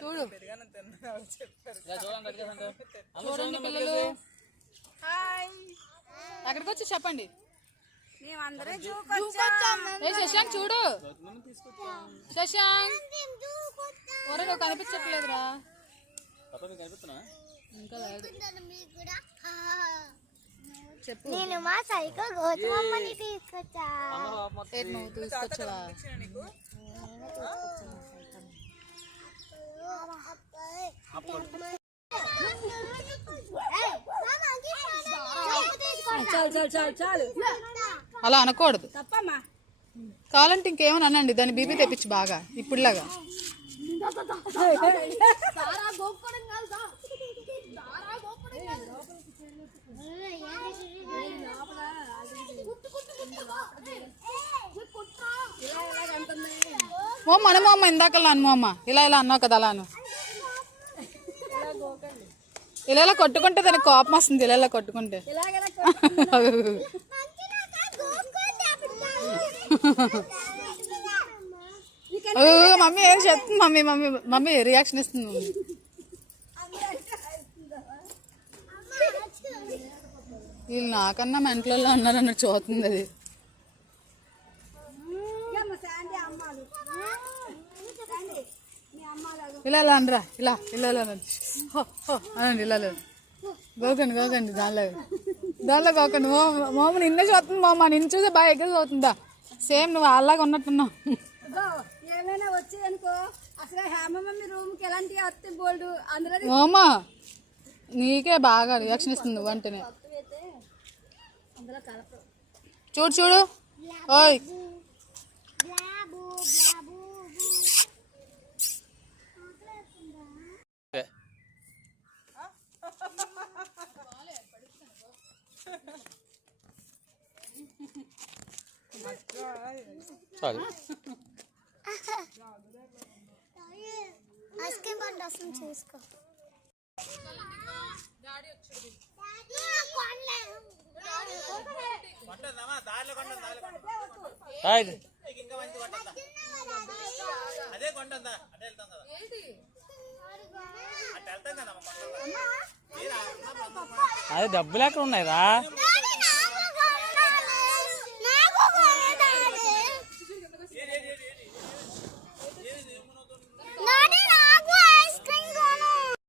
చూడు చూడండి పిల్లలు. అక్కడికి వచ్చి చెప్పండి. శశాంక్ చూడు, శశాంక్ ఒరే కనిపించట్లేదురా. ఇంకా లేదు చెప్పు. నేను మా సైకిల్ గోతుమమ్మని తీసుకొచ్చా. నువ్వు తీసుకొచ్చావా? అలా అనకూడదు. కావాలంటే ఇంకేమని అనండి, దాన్ని బీపీ తెప్పించి బాగా ఇప్పుడులాగా. మనమమ్మ ఇందాక అనుమమ్మ ఇలా ఇలా అన్నావు కదా, అలాను ఇలా ఇలా కొట్టుకుంటే దానికి కోపం వస్తుంది. ఇలా ఇలా కొట్టుకుంటే మమ్మీ ఏం చెప్తుంది, మమ్మీ మమ్మీ మమ్మీ రియాక్షన్ ఇస్తుంది. వీళ్ళు నాకన్నా మెంటల్లో ఉన్నారన్నట్టు చూస్తుంది అది. ఇలా ఇలా అనరా, ఇలా ఇలా ఇలా అనండి, ఇలా లేదు గోకండి గోకండి, దానిలో దానిలో గోకండి. మోమ నిన్నే చూస్తుంది, మోమ నిన్ను చూసే బాగా ఎగ్గర చదువుతుందా. సేమ్ నువ్వు అలాగా ఉన్నట్టున్నావు. మోమ నీకే బాగా రియాక్షన్ ఇస్తుంది నువ్వు అంటేనే. చూడు చూడు, ఓయ్ ఐస్ క్రీమ్ బండి వస్తుంది చూసుకో. అది డబ్బులు ఎక్కడ ఉన్నాయి రా.